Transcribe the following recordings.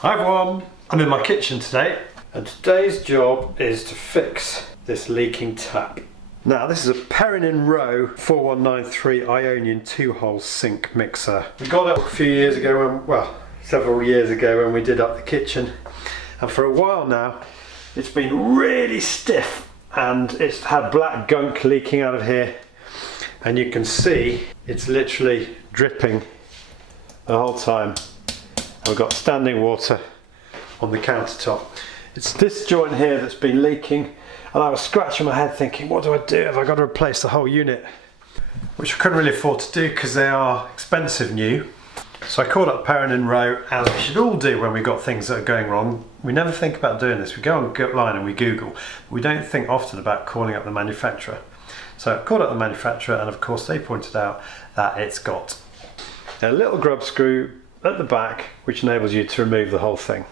Hi everyone, I'm in my kitchen today and today's job is to fix this leaking tap. Now this is a Perrin Rowe 4193 Ionian 2-hole sink mixer. We got it a few years ago, several years ago when we did up the kitchen, and for a while now it's been really stiff and it's had black gunk leaking out of here, and you can see it's literally dripping the whole time. We've got standing water on the countertop. It's this joint here that's been leaking, and I was scratching my head thinking, what do I do? Have I got to replace the whole unit? Which I couldn't really afford to do because they are expensive new. So I called up Perrin Rowe, as we should all do when we've got things that are going wrong. We never think about doing this. We go online and we Google. We don't think often about calling up the manufacturer. So I called up the manufacturer, and of course they pointed out that it's got a little grub screw at the back which enables you to remove the whole thing.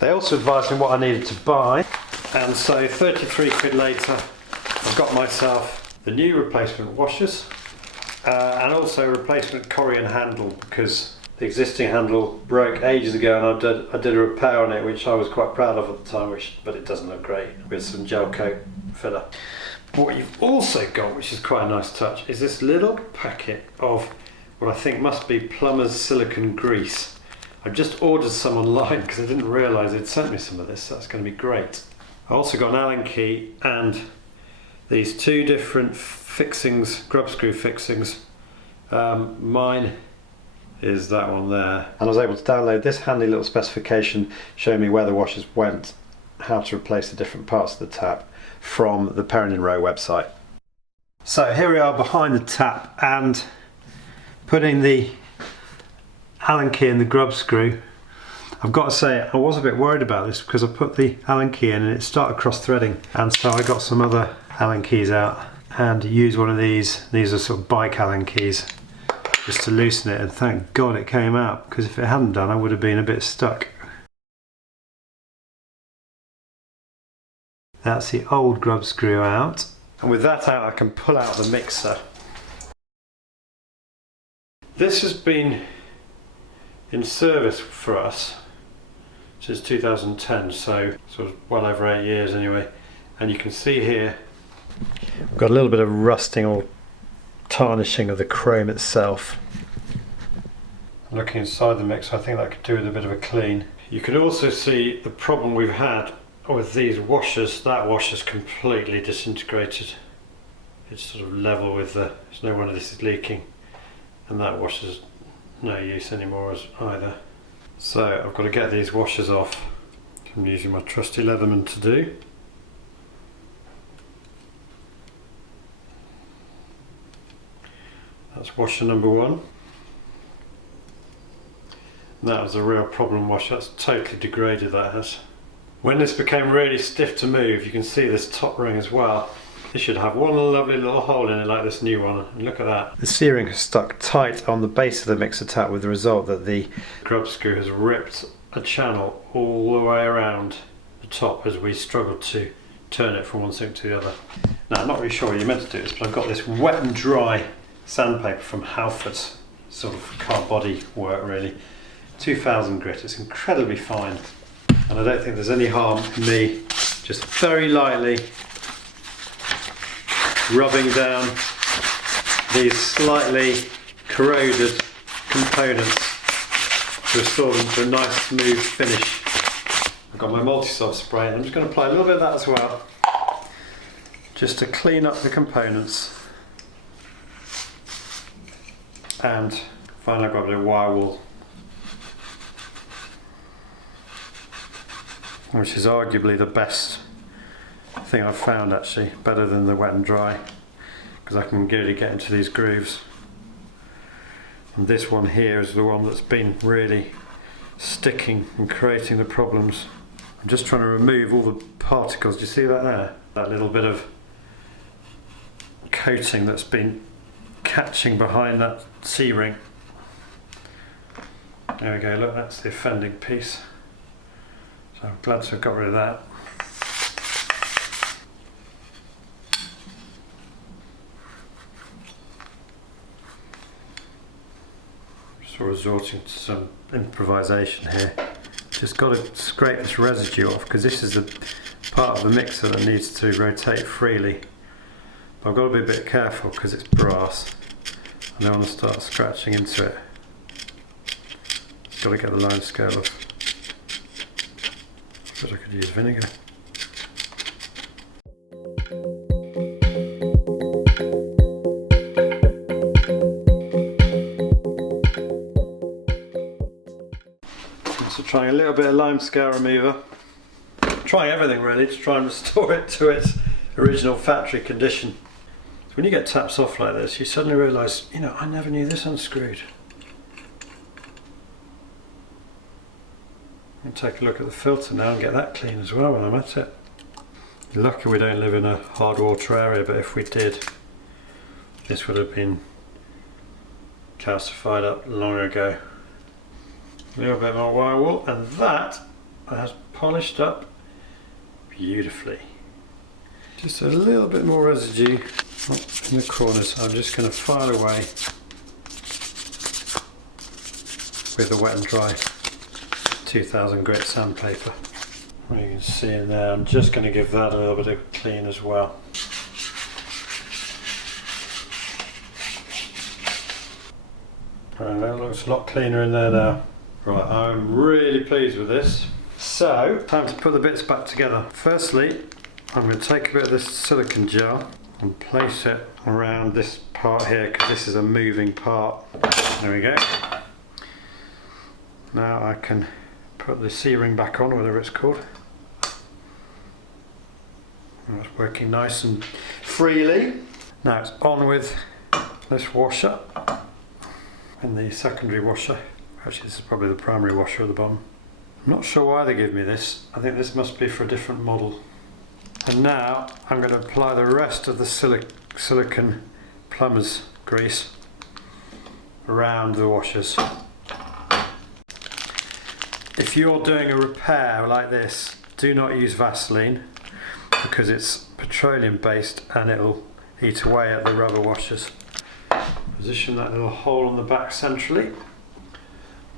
They also advised me what I needed to buy, and so 33 quid later I've got myself the new replacement washers and also a replacement Corian handle, because the existing handle broke ages ago and I did a repair on it which I was quite proud of at the time, but it doesn't look great, with some gel coat filler. But what you've also got, which is quite a nice touch, is this little packet of what I think must be plumbers silicone grease. I've just ordered some online because I didn't realise they'd sent me some of this, so that's going to be great. I also got an Allen key and these two different fixings, grub screw fixings. Mine is that one there. And I was able to download this handy little specification showing me where the washers went, how to replace the different parts of the tap, from the Perrin Rowe website. So here we are behind the tap, and putting the Allen key in the grub screw. I've got to say I was a bit worried about this because I put the Allen key in and it started cross-threading, and so I got some other Allen keys out and used one of these. These are sort of bike Allen keys, just to loosen it, and thank God it came out, because if it hadn't done I would have been a bit stuck. That's the old grub screw out, and with that out I can pull out the mixer. This has been in service for us since 2010, so sort of well over 8 years anyway. And you can see here we've got a little bit of rusting or tarnishing of the chrome itself. Looking inside the mixer, I think that could do with a bit of a clean. You can also see the problem we've had with these washers. That washer's completely disintegrated. It's sort of level with the, there's no wonder this is leaking. And that washer's no use anymore as either. So I've got to get these washers off. I'm using my trusty Leatherman to do. That's washer number one. And that was a real problem washer. That's totally degraded, that has. When this became really stiff to move, you can see this top ring as well. This should have one lovely little hole in it like this new one, and look at that. The C-ring has stuck tight on the base of the mixer tap, with the result that the grub screw has ripped a channel all the way around the top as we struggled to turn it from one sink to the other. Now I'm not really sure what you're meant to do this, but I've got this wet and dry sandpaper from Halfords, sort of car body work really. 2000 grit, it's incredibly fine, and I don't think there's any harm in me just very lightly rubbing down these slightly corroded components to restore them to a nice smooth finish. I've got my multi-soft spray, and I'm just going to apply a little bit of that as well, just to clean up the components. And finally I've got a bit of wire wool, which is arguably the best thing I've found, actually, better than the wet and dry, because I can really get into these grooves. And this one here is the one that's been really sticking and creating the problems. I'm just trying to remove all the particles. Do you see that there? That little bit of coating that's been catching behind that C-ring. There we go, look, that's the offending piece. So I'm glad to have got rid of that. Just resorting to some improvisation here. Just got to scrape this residue off because this is the part of the mixer that needs to rotate freely. But I've got to be a bit careful because it's brass. I don't want to start scratching into it. Just got to get the limescale off. I suppose I could use vinegar. So trying a little bit of limescale remover. Trying everything really to try and restore it to its original factory condition. When you get taps off like this, you suddenly realise, you know, I never knew this unscrewed. I'll take a look at the filter now and get that clean as well when I'm at it. Lucky we don't live in a hard water area, but if we did, this would have been calcified up long ago. A little bit more wire wool, and that has polished up beautifully. Just a little bit more residue in the corners. I'm just going to file away with the wet and dry 2000 grit sandpaper. You can see in there, I'm just going to give that a little bit of clean as well. Right, that looks a lot cleaner in there now. Right, I'm really pleased with this. So, time to put the bits back together. Firstly, I'm going to take a bit of this silicone gel and place it around this part here because this is a moving part. There we go. Now I can put the C-ring back on, whatever it's called. That's working nice and freely. Now it's on with this washer and the secondary washer. Actually, this is probably the primary washer at the bottom. I'm not sure why they give me this. I think this must be for a different model. And now I'm going to apply the rest of the silicone plumber's grease around the washers. If you're doing a repair like this, do not use Vaseline because it's petroleum based and it'll eat away at the rubber washers. Position that little hole on the back centrally.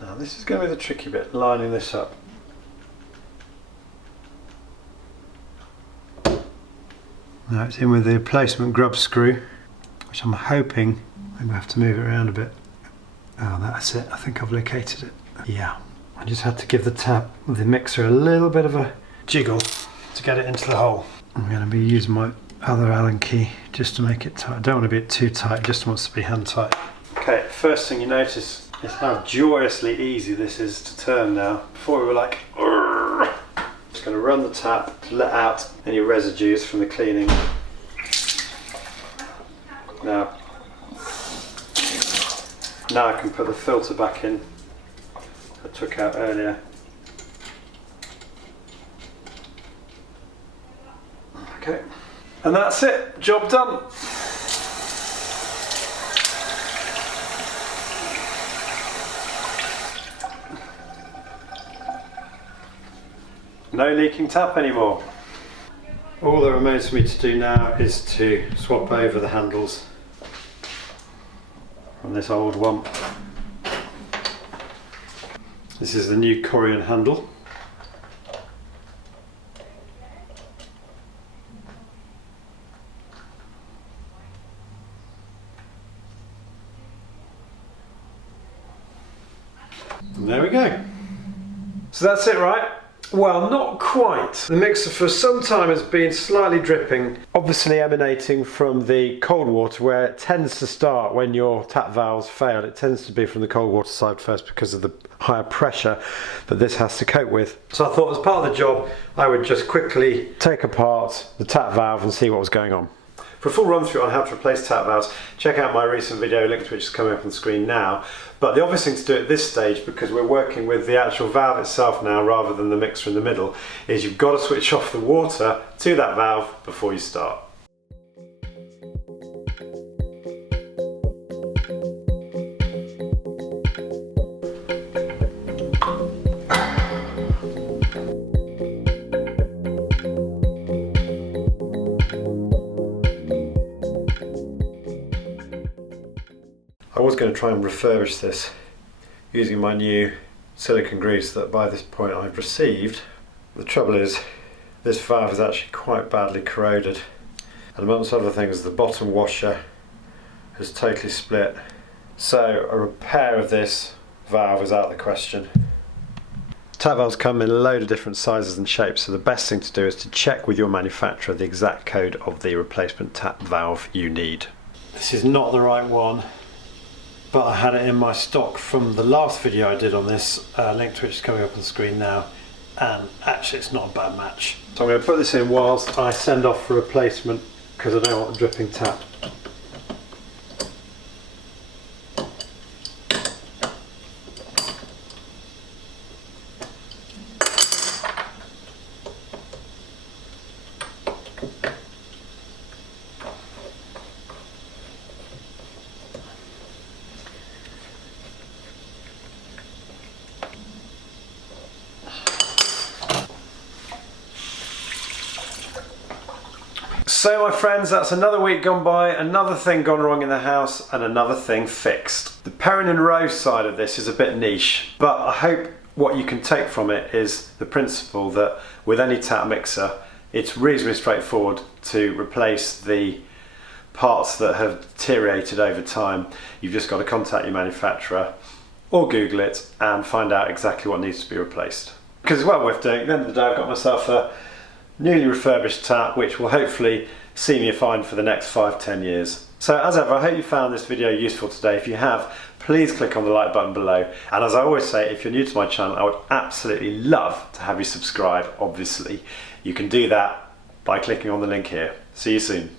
Now this is going to be the tricky bit, lining this up. Now it's in with the replacement grub screw, which I'm hoping maybe I have to move it around a bit. Oh, that's it. I think I've located it. Yeah. I just had to give the tap with the mixer a little bit of a jiggle to get it into the hole. I'm going to be using my other Allen key just to make it tight. I don't want to be too tight, it just wants to be hand tight. Okay, first thing you notice is how joyously easy this is to turn now. Before we were like, urgh. Just going to run the tap to let out any residues from the cleaning. Now I can put the filter back in I took out earlier. Okay, and that's it, job done. No leaking tap anymore. All that remains for me to do now is to swap over the handles from this old one. This is the new Corian handle. And there we go. So that's it, right? Well, not quite. The mixer for some time has been slightly dripping, obviously emanating from the cold water where it tends to start when your tap valves fail. It tends to be from the cold water side first because of the higher pressure that this has to cope with. So I thought as part of the job I would just quickly take apart the tap valve and see what was going on. For a full run through on how to replace tap valves, check out my recent video, linked to which is coming up on the screen now. But the obvious thing to do at this stage, because we're working with the actual valve itself now rather than the mixer in the middle, is you've got to switch off the water to that valve before you start. I was going to try and refurbish this using my new silicone grease that by this point I've received. The trouble is, this valve is actually quite badly corroded, and amongst other things the bottom washer has totally split, so a repair of this valve is out of the question. Tap valves come in a load of different sizes and shapes, so the best thing to do is to check with your manufacturer the exact code of the replacement tap valve you need. This is not the right one, but I had it in my stock from the last video I did on this, link to which is coming up on the screen now, and actually it's not a bad match. So I'm going to put this in whilst I send off for replacement, because I don't want a dripping tap. So my friends, that's another week gone by, another thing gone wrong in the house, and another thing fixed. The Perrin Rowe side of this is a bit niche, but I hope what you can take from it is the principle that with any tap mixer, it's reasonably straightforward to replace the parts that have deteriorated over time. You've just got to contact your manufacturer or Google it and find out exactly what needs to be replaced. Because it's well worth doing. At the end of the day, I've got myself a newly refurbished tap which will hopefully see me fine for the next 5-10 years. So as ever, I hope you found this video useful today. If you have, please click on the like button below, and as I always say, if you're new to my channel, I would absolutely love to have you subscribe. Obviously you can do that by clicking on the link here. See you soon.